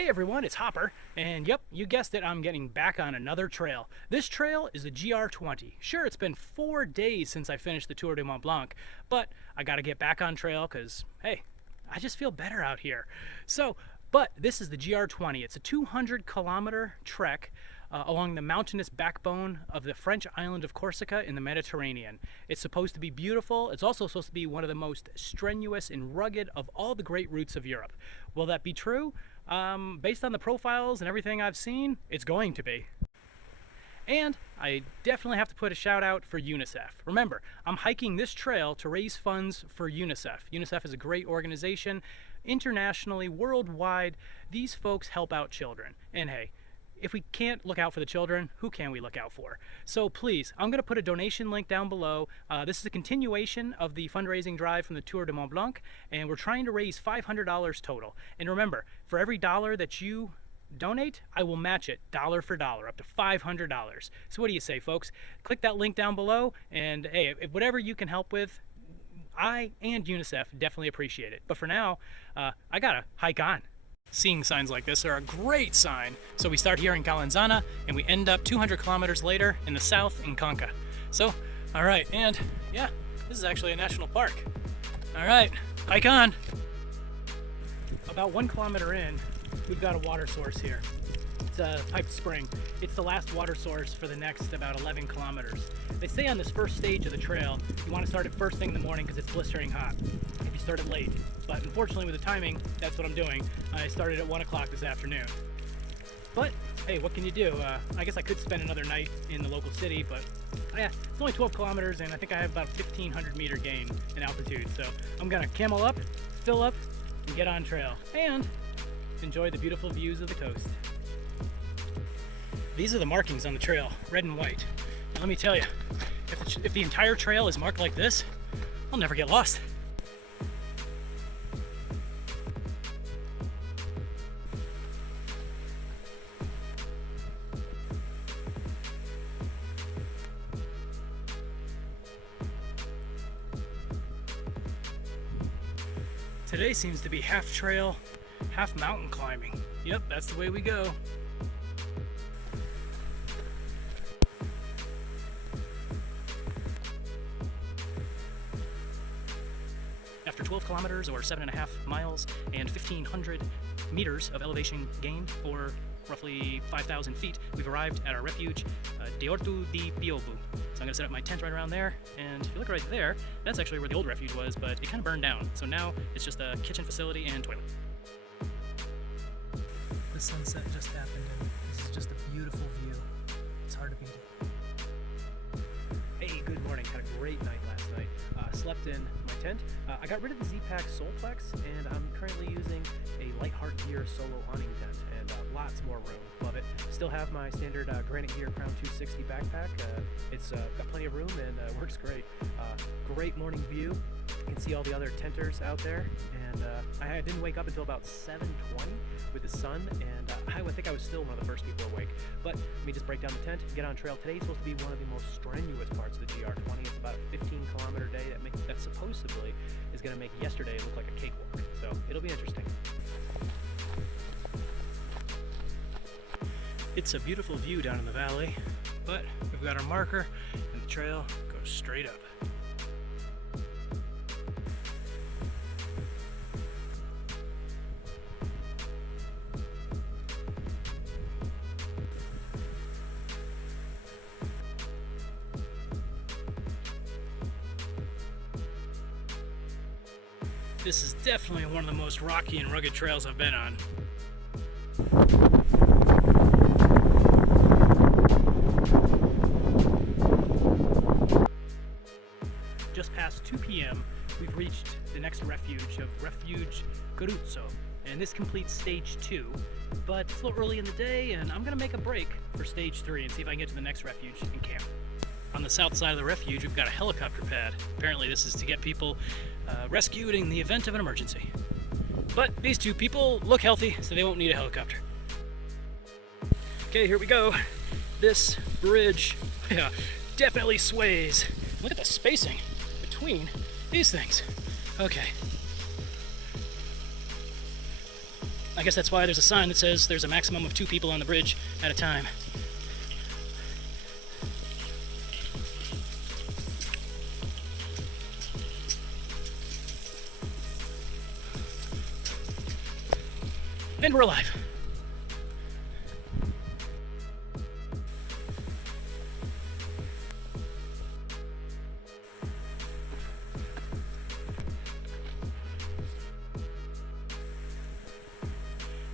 Hey everyone, it's Hopper, and yep, you guessed it, I'm getting back on another trail. This trail is the GR20. Sure, it's been 4 days since I finished the Tour de Mont Blanc, but I gotta get back on trail because, hey, I just feel better out here. But this is the GR20. It's a 200-kilometer trek along the mountainous backbone of the French island of Corsica in the Mediterranean. It's supposed to be beautiful. It's also supposed to be one of the most strenuous and rugged of all the great routes of Europe. Will that be true? Based on the profiles and everything I've seen, it's going to be. And I definitely have to put a shout out for UNICEF. Remember, I'm hiking this trail to raise funds for UNICEF. UNICEF is a great organization. Internationally, worldwide, these folks help out children. And hey, if we can't look out for the children, who can we look out for? So please, I'm going to put a donation link down below. This is a continuation of the fundraising drive from the Tour de Mont Blanc, and we're trying to raise $500 total. And remember, for every dollar that you donate, I will match it dollar for dollar, up to $500. So what do you say, folks? Click that link down below, and hey, whatever you can help with, I and UNICEF definitely appreciate it. But for now, I gotta hike on. Seeing signs like this are a great sign. So we start here in Calenzana and we end up 200 kilometers later in the south in Conca. So, all right, and yeah, this is actually a national park. All right, hike on. About 1 kilometer in, we've got a water source here. It's a piped spring. It's the last water source for the next about 11 kilometers. They say on this first stage of the trail, you want to start it first thing in the morning because it's blistering hot. If you start it late. But unfortunately with the timing, that's what I'm doing. I started at 1 o'clock this afternoon. But hey, what can you do? I guess I could spend another night in the local city, but yeah, it's only 12 kilometers and I think I have about 1,500 meter gain in altitude. So I'm gonna camel up, fill up, and get on trail. And enjoy the beautiful views of the coast. These are the markings on the trail, red and white. Now, let me tell you, if the entire trail is marked like this, I'll never get lost. Today seems to be half trail, half mountain climbing. Yep, that's the way we go. After 12 kilometers or 7.5 miles and 1,500 meters of elevation gain, or roughly 5,000 feet, we've arrived at our refuge, Deortu di Piovu. So I'm gonna set up my tent right around there, and if you look right there, that's actually where the old refuge was, but it kind of burned down. So now it's just a kitchen facility and toilet. The sunset just happened, and this is just a beautiful view. It's hard to beat it. Hey, good morning. Had a great night last night. Slept in my tent. I got rid of the Z-Pack Solplex, and I'm currently using a Light Heart Gear solo awning tent, and lots more room. Love it. Still have my standard Granite Gear Crown 260 backpack. It's got plenty of room and works great. Great morning view. You can see all the other tenters out there, and I didn't wake up until about 7:20 with the sun, and I would think I was still one of the first people awake. But let me just break down the tent and get on trail. Today's supposed to be one of the most strenuous parts of the GR20. It's about a 15-kilometer day that supposedly is going to make yesterday look like a cakewalk. So it'll be interesting. It's a beautiful view down in the valley, but we've got our marker and the trail goes straight up. This is definitely one of the most rocky and rugged trails I've been on. Just past 2 p.m., we've reached the next refuge of Refuge Guruzzo, and this completes stage 2, but it's a little early in the day, and I'm gonna make a break for stage 3 and see if I can get to the next refuge and camp. On the south side of the refuge, we've got a helicopter pad. Apparently this is to get people rescued in the event of an emergency. But these two people look healthy, so they won't need a helicopter. Okay, here we go. This bridge, yeah, definitely sways. Look at the spacing between these things. Okay. I guess that's why there's a sign that says there's a maximum of 2 people on the bridge at a time. And we're alive.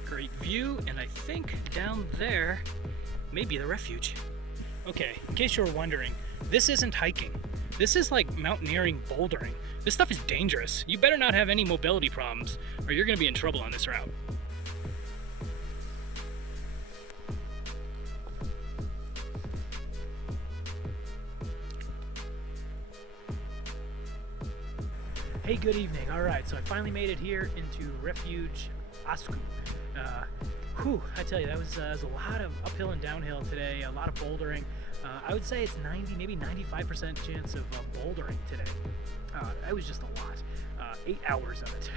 Great view, and I think down there may be the refuge. Okay, in case you were wondering, this isn't hiking. This is like mountaineering bouldering. This stuff is dangerous. You better not have any mobility problems, or you're gonna be in trouble on this route. Hey, good evening. All right, so I finally made it here into Refuge Asku. I tell you, that was a lot of uphill and downhill today, a lot of bouldering. I would say it's 90, maybe 95% chance of bouldering today. That was just a lot. 8 hours of it.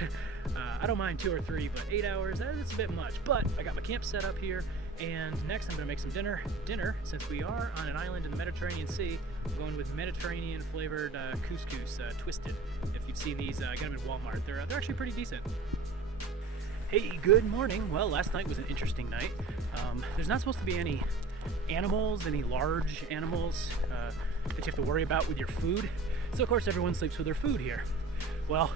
I don't mind 2 or 3, but 8 hours, that's a bit much. But I got my camp set up here, and next I'm gonna make some dinner. Since we are on an island in the Mediterranean Sea, I'm going with Mediterranean flavored couscous, twisted. If you've seen these, I got them in Walmart. They're actually pretty decent. Hey, good morning. Well, last night was an interesting night. There's not supposed to be any animals, any large animals that you have to worry about with your food. So of course everyone sleeps with their food here. Well,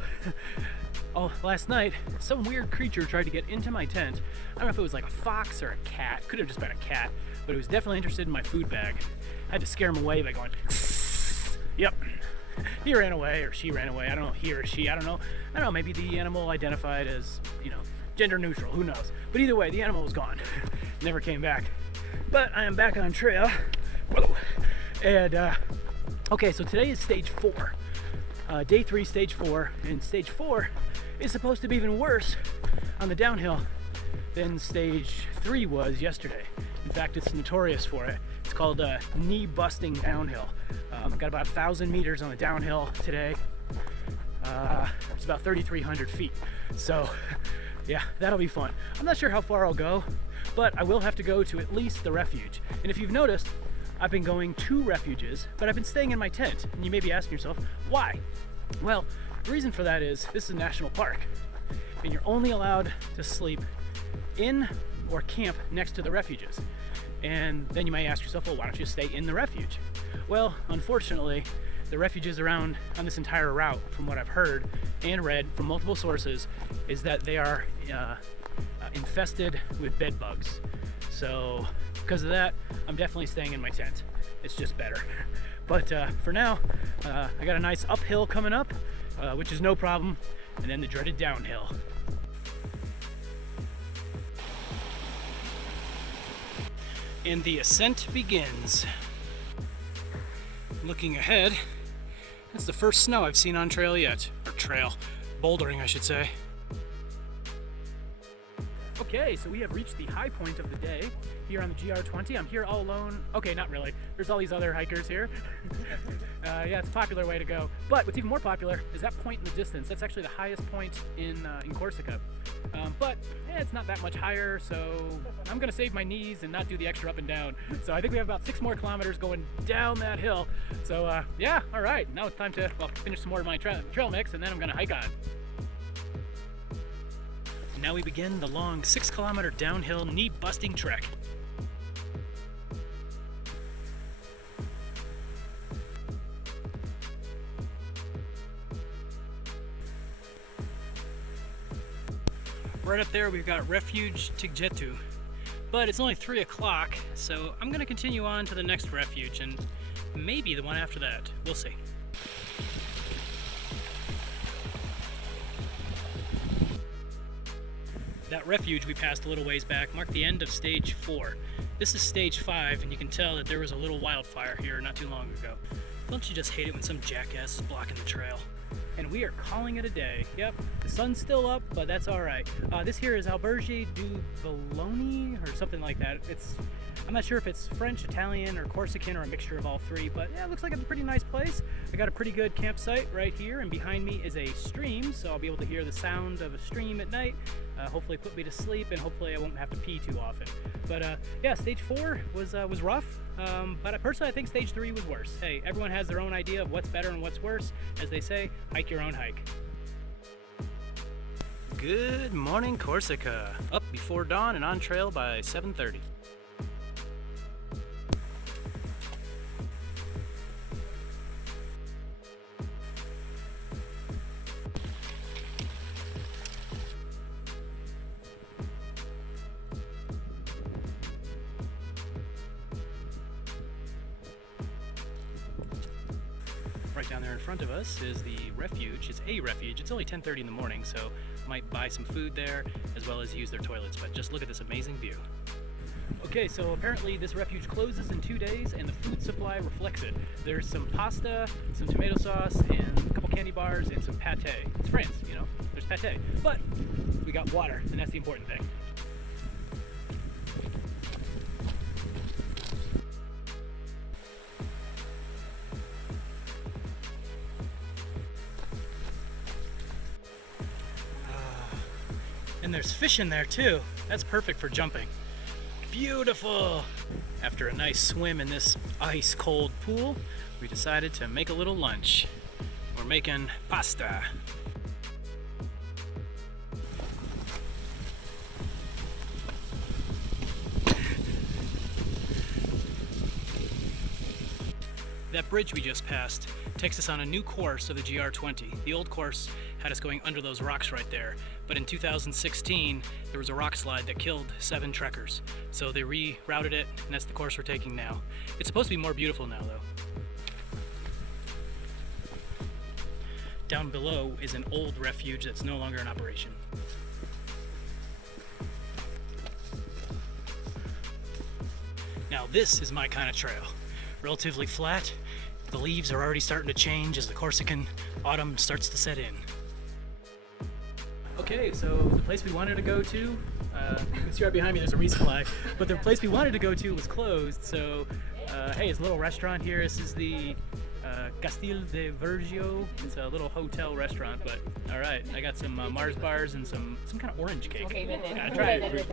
last night some weird creature tried to get into my tent. I don't know if it was like a fox or a cat. Could have just been a cat, but it was definitely interested in my food bag. I had to scare him away by going, yep. He ran away, or she ran away. I don't know, he or she, I don't know, maybe the animal identified as, gender neutral, who knows. But either way, the animal was gone. Never came back. But I am back on trail. Whoa. And, okay, so today is stage 4. Day 3, stage 4. And stage 4 is supposed to be even worse on the downhill than stage 3 was yesterday. In fact, it's notorious for it. It's called knee-busting downhill. Got about 1,000 meters on the downhill today. It's about 3,300 feet. So, yeah, that'll be fun. I'm not sure how far I'll go, but I will have to go to at least the refuge. And if you've noticed, I've been going to refuges, but I've been staying in my tent. And you may be asking yourself, why? Well, the reason for that is this is a national park, and you're only allowed to sleep in or camp next to the refuges. And then you may ask yourself, well, why don't you stay in the refuge? Well, unfortunately, the refuges around on this entire route, from what I've heard and read from multiple sources, is that they are infested with bed bugs. So because of that, I'm definitely staying in my tent. It's just better. But for now, I got a nice uphill coming up, which is no problem, and then the dreaded downhill. And the ascent begins. Looking ahead, that's the first snow I've seen on trail yet. Or trail, bouldering I should say. Okay, so we have reached the high point of the day here on the GR20. I'm here all alone. Okay, not really. There's all these other hikers here. Yeah, it's a popular way to go. But what's even more popular is that point in the distance. That's actually the highest point in Corsica. But it's not that much higher, so I'm gonna save my knees and not do the extra up and down. So I think we have about 6 more kilometers going down that hill. So yeah, all right. Now it's time to finish some more of my trail mix, and then I'm gonna hike on. Now we begin the long 6-kilometer downhill knee-busting trek. Right up there we've got Refuge Tigjetu, but it's only 3 o'clock, so I'm going to continue on to the next refuge and maybe the one after that. We'll see. That refuge we passed a little ways back marked the end of stage 4. This is stage 5, and you can tell that there was a little wildfire here not too long ago. Don't you just hate it when some jackass is blocking the trail? And we are calling it a day. Yep, the sun's still up, but that's all right. This here is Albergi du Valloni, or something like that. It's I'm not sure if it's French, Italian, or Corsican, or a mixture of all three, but yeah, it looks like it's a pretty nice place. I got a pretty good campsite right here, and behind me is a stream, so I'll be able to hear the sound of a stream at night. Hopefully put me to sleep, and hopefully I won't have to pee too often. But yeah, stage 4 was rough, but personally I think stage 3 was worse. Hey, everyone has their own idea of what's better and what's worse. As they say, hike your own hike. Good morning, Corsica. Up before dawn and on trail by 7:30. Right down there in front of us is the refuge. It's a refuge. It's only 10:30 in the morning, so might buy some food there as well as use their toilets, but just look at this amazing view. Okay, so apparently this refuge closes in 2 days and the food supply reflects it. There's some pasta, some tomato sauce, and a couple candy bars, and some pate. It's France, you know, there's pate. But we got water, and that's the important thing. And there's fish in there too. That's perfect for jumping. Beautiful! After a nice swim in this ice cold pool, we decided to make a little lunch. We're making pasta. That bridge we just passed takes us on a new course of the GR20. The old course had us going under those rocks right there, but in 2016 there was a rock slide that killed 7 trekkers. So they rerouted it, and that's the course we're taking now. It's supposed to be more beautiful now though. Down below is an old refuge that's no longer in operation. Now this is my kind of trail. Relatively flat. The leaves are already starting to change as the Corsican autumn starts to set in. Okay, so the place we wanted to go to, you can see right behind me there's a Resupply, but the place we wanted to go to was closed, so hey, it's a little restaurant here. This is the Castil de Vergio. It's a little hotel restaurant, but alright, I got some Mars bars and some kind of orange cake. Gotta try it.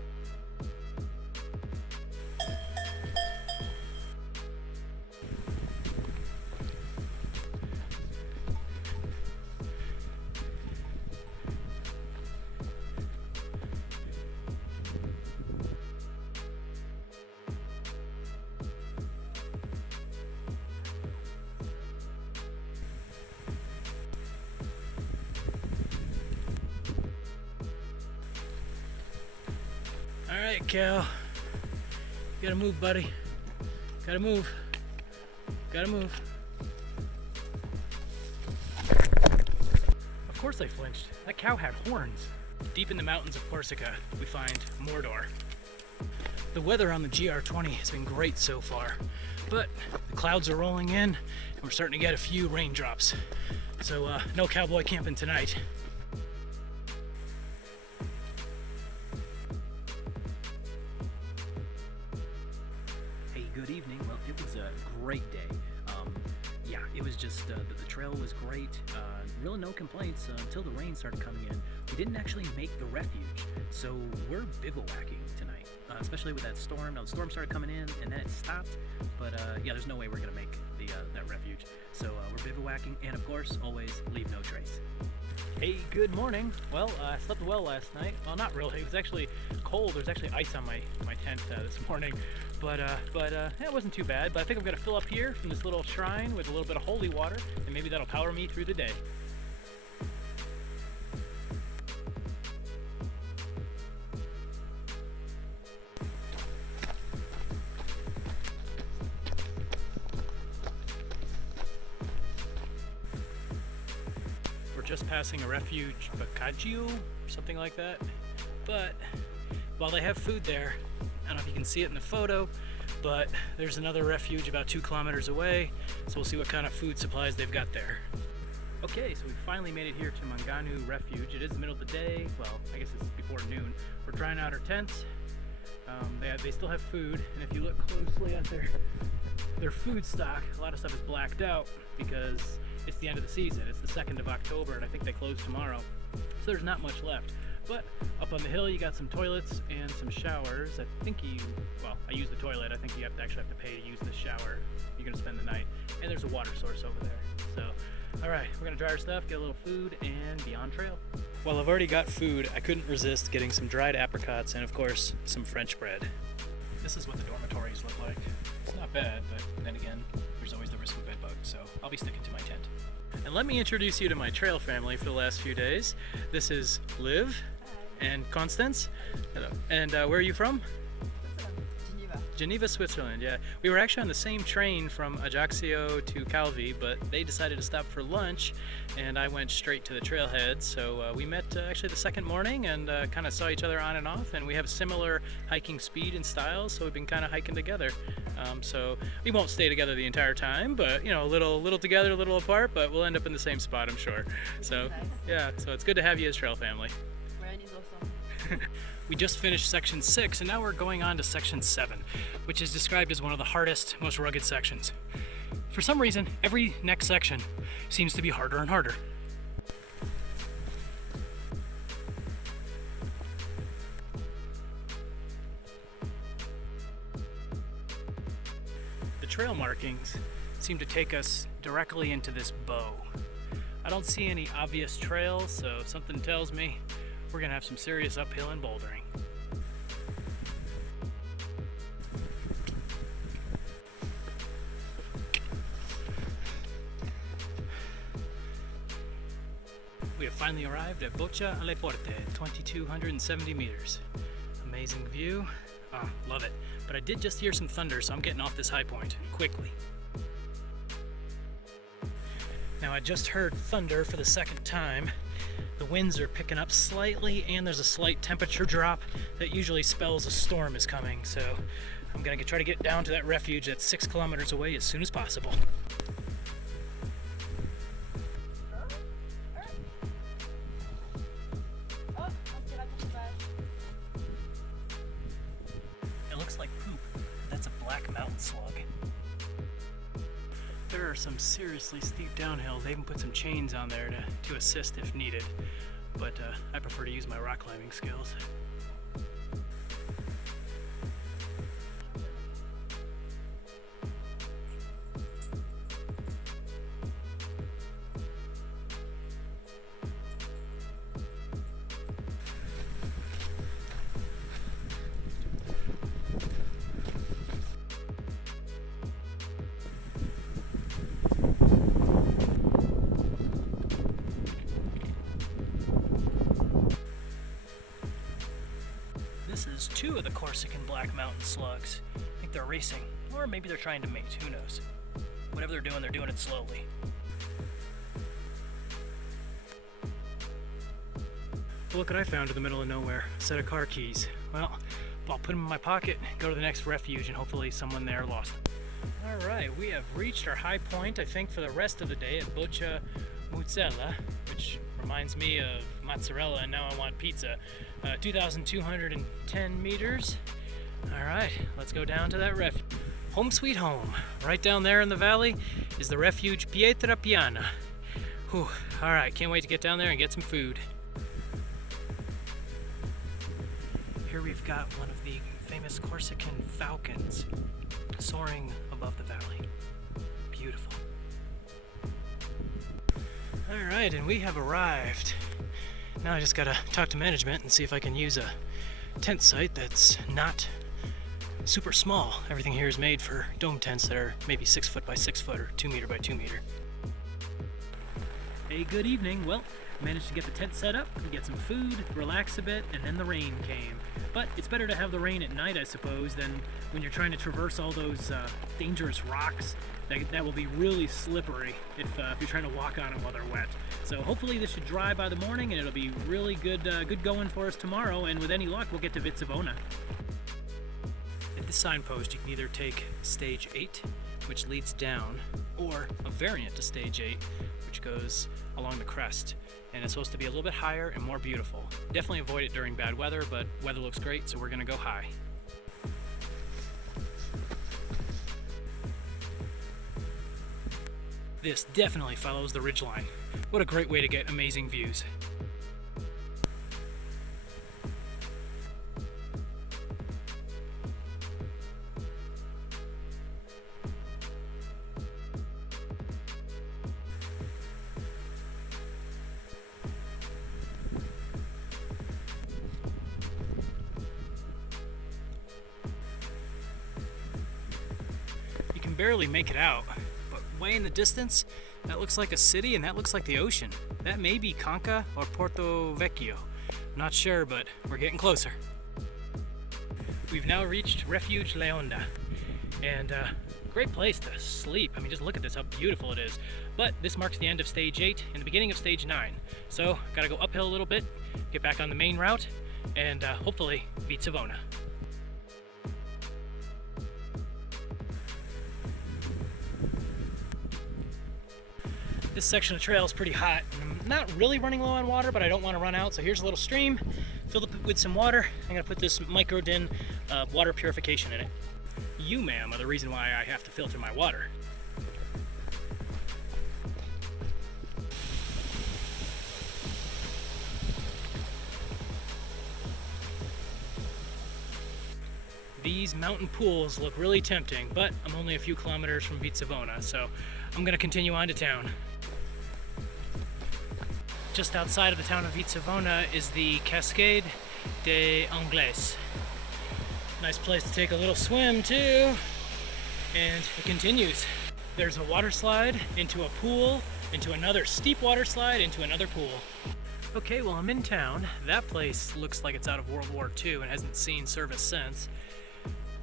Alright, Cal. You gotta move, buddy. Gotta move. Gotta move. Of course I flinched. That cow had horns. Deep in the mountains of Corsica, we find Mordor. The weather on the GR20 has been great so far, but the clouds are rolling in and we're starting to get a few raindrops. So no cowboy camping tonight. Good evening. Well, it was a great day. Yeah, it was just, the trail was great. Really no complaints until the rain started coming in. We didn't actually make the refuge, so we're bivouacking tonight, especially with that storm. Now the storm started coming in and then it stopped, but yeah, there's no way we're gonna make that refuge. So we're bivouacking, and of course, always leave no trace. Hey, good morning. Well, I slept well last night. Well, not really. It was actually cold. There's actually ice on my tent this morning. But it wasn't too bad. But I think I'm going to fill up here from this little shrine with a little bit of holy water, and maybe that'll power me through the day. We're just passing a refuge, Baccaggio, or something like that. But while they have food there, I don't know if you can see it in the photo, but there's another refuge about 2 kilometers away, so we'll see what kind of food supplies they've got there. Okay, so we finally made it here to Manganu Refuge. It is the middle of the day. Well, I guess it's before noon. We're trying out our tents. They still have food, and if you look closely at their food stock, a lot of stuff is blacked out because it's the end of the season. It's the 2nd of October, and I think they close tomorrow. So there's not much left. But up on the hill, you got some toilets and some showers. I use the toilet. I think you actually have to pay to use the shower. You're gonna spend the night. And there's a water source over there. So, all right, we're gonna dry our stuff, get a little food, and be on trail. Well, I've already got food. I couldn't resist getting some dried apricots and, of course, some French bread. This is what the dormitories look like. It's not bad, but then again, there's always the risk of bed bugs, so I'll be sticking to my tent. And let me introduce you to my trail family for the last few days. This is Liv and Constance. Hello. And where are you from? Geneva, Switzerland, yeah. We were actually on the same train from Ajaccio to Calvi, but they decided to stop for lunch, and I went straight to the trailhead. So we met actually the second morning and kind of saw each other on and off, and we have similar hiking speed and style, so we've been kind of hiking together. So we won't stay together the entire time, but you know, a little together, a little apart, but we'll end up in the same spot, I'm sure. So yeah, so it's good to have you as trail family. We just finished section 6 and now we're going on to section 7, which is described as one of the hardest, most rugged sections. For some reason, every next section seems to be harder and harder. The trail markings seem to take us directly into this bow. I don't see any obvious trails, so something tells me we're gonna have some serious uphill and bouldering. We have finally arrived at Boccia alle Porte, 2,270 meters. Amazing view. Ah, love it. But I did just hear some thunder, so I'm getting off this high point quickly. Now I just heard thunder for the second time. The winds are picking up slightly and there's a slight temperature drop that usually spells a storm is coming. So I'm gonna try to get down to that refuge that's 6 kilometers away as soon as possible. It looks like poop. That's a black mountain slug. There are some seriously steep downhills. They even put some chains on there to assist if needed, but I prefer to use my rock climbing skills. This is 2 of the Corsican black mountain slugs. I think they're racing, or maybe they're trying to mate, who knows. Whatever they're doing it slowly. Look what I found in the middle of nowhere, a set of car keys. Well, I'll put them in my pocket, go to the next refuge, and hopefully someone there lost them. Alright, we have reached our high point, I think, for the rest of the day at Boccia Mozzella, which reminds me of mozzarella and now I want pizza. 2,210 meters. Alright, let's go down to that refuge. Home sweet home. Right down there in the valley is the refuge Pietra Piana. Whew. Alright, can't wait to get down there and get some food. Here we've got one of the famous Corsican falcons soaring above the valley. Beautiful. Alright, and we have arrived. Now I just gotta talk to management and see if I can use a tent site that's not super small. Everything here is made for dome tents that are maybe 6 foot by 6 foot or 2 meter by 2 meter. Hey, good evening. Well, managed to get the tent set up, get some food, relax a bit, and then the rain came. But it's better to have the rain at night, I suppose, than when you're trying to traverse all those dangerous rocks that will be really slippery if you're trying to walk on them while they're wet. So hopefully this should dry by the morning and it'll be really good going for us tomorrow, and with any luck we'll get to Vizzavona. At this signpost you can either take stage 8, which leads down, or a variant to stage 8, which goes along the crest, and it's supposed to be a little bit higher and more beautiful. Definitely avoid it during bad weather, but weather looks great, so we're gonna go high. This definitely follows the ridgeline. What a great way to get amazing views. You can barely make it out, but way in the distance, that looks like a city and that looks like the ocean. That may be Conca or Porto Vecchio. Not sure, but we're getting closer. We've now reached Refuge Leonda, and great place to sleep. I mean, just look at this, how beautiful it is. But this marks the end of stage 8 and the beginning of stage 9. So, gotta go uphill a little bit, get back on the main route, and hopefully Vizzavona. This section of trail is pretty hot. I'm not really running low on water, but I don't want to run out. So here's a little stream, filled up with some water. I'm gonna put this micro-din water purification in it. You, ma'am, are the reason why I have to filter my water. These mountain pools look really tempting, but I'm only a few kilometers from Vizzavona, so I'm gonna continue on to town. Just outside of the town of Vizzavona is the Cascade des Anglais. Nice place to take a little swim too, and it continues. There's a water slide into a pool, into another steep water slide, into another pool. Okay, well, I'm in town. That place looks like it's out of World War II and hasn't seen service since.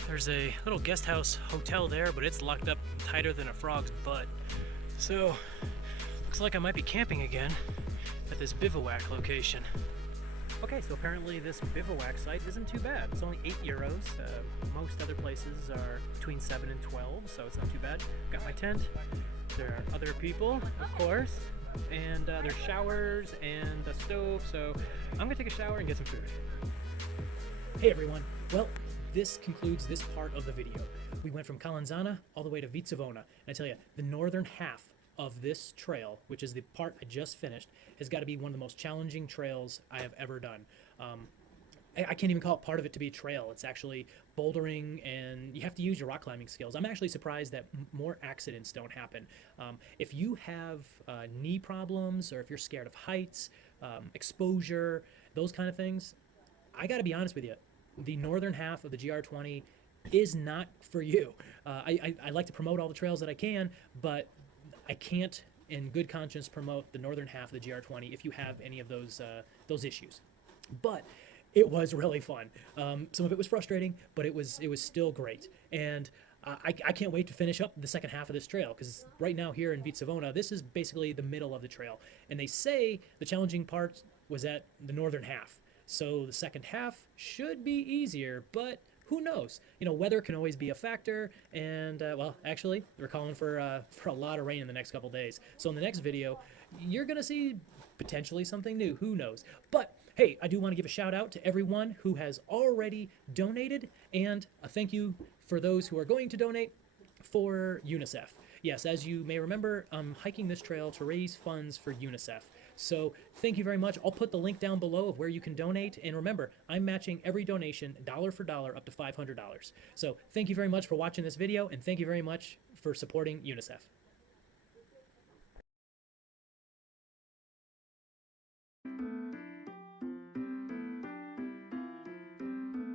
There's a little guest house hotel there, but it's locked up tighter than a frog's butt. So, looks like I might be camping again at this bivouac location. Okay, so apparently this bivouac site isn't too bad. It's only €8. Most other places are between 7 and 12, so it's not too bad. Got my tent. There are other people, of course, and there's showers and a stove, so I'm gonna take a shower and get some food. Hey everyone, well, this concludes this part of the video. We went from Calenzana all the way to Vizzavona, and I tell you, the northern half of this trail, which is the part I just finished, has got to be one of the most challenging trails I have ever done. I can't even call it part of it to be a trail. It's actually bouldering, and you have to use your rock climbing skills. I'm actually surprised that more accidents don't happen. If you have knee problems, or if you're scared of heights, exposure, those kind of things, I got to be honest with you, the northern half of the GR20 is not for you. I like to promote all the trails that I can, but I can't, in good conscience, promote the northern half of the GR20 if you have any of those issues. But it was really fun. Some of it was frustrating, but it was still great. And I can't wait to finish up the second half of this trail, because right now here in Vizzavona, this is basically the middle of the trail. And they say the challenging part was at the northern half. So the second half should be easier, but who knows? You know, weather can always be a factor, and well, actually, we're calling for a lot of rain in the next couple days. So in the next video, you're gonna see potentially something new. Who knows? But hey, I do want to give a shout out to everyone who has already donated, and a thank you for those who are going to donate for UNICEF. Yes, as you may remember, I'm hiking this trail to raise funds for UNICEF. So thank you very much. I'll put the link down below of where you can donate. And remember, I'm matching every donation dollar for dollar up to $500. So thank you very much for watching this video, and thank you very much for supporting UNICEF.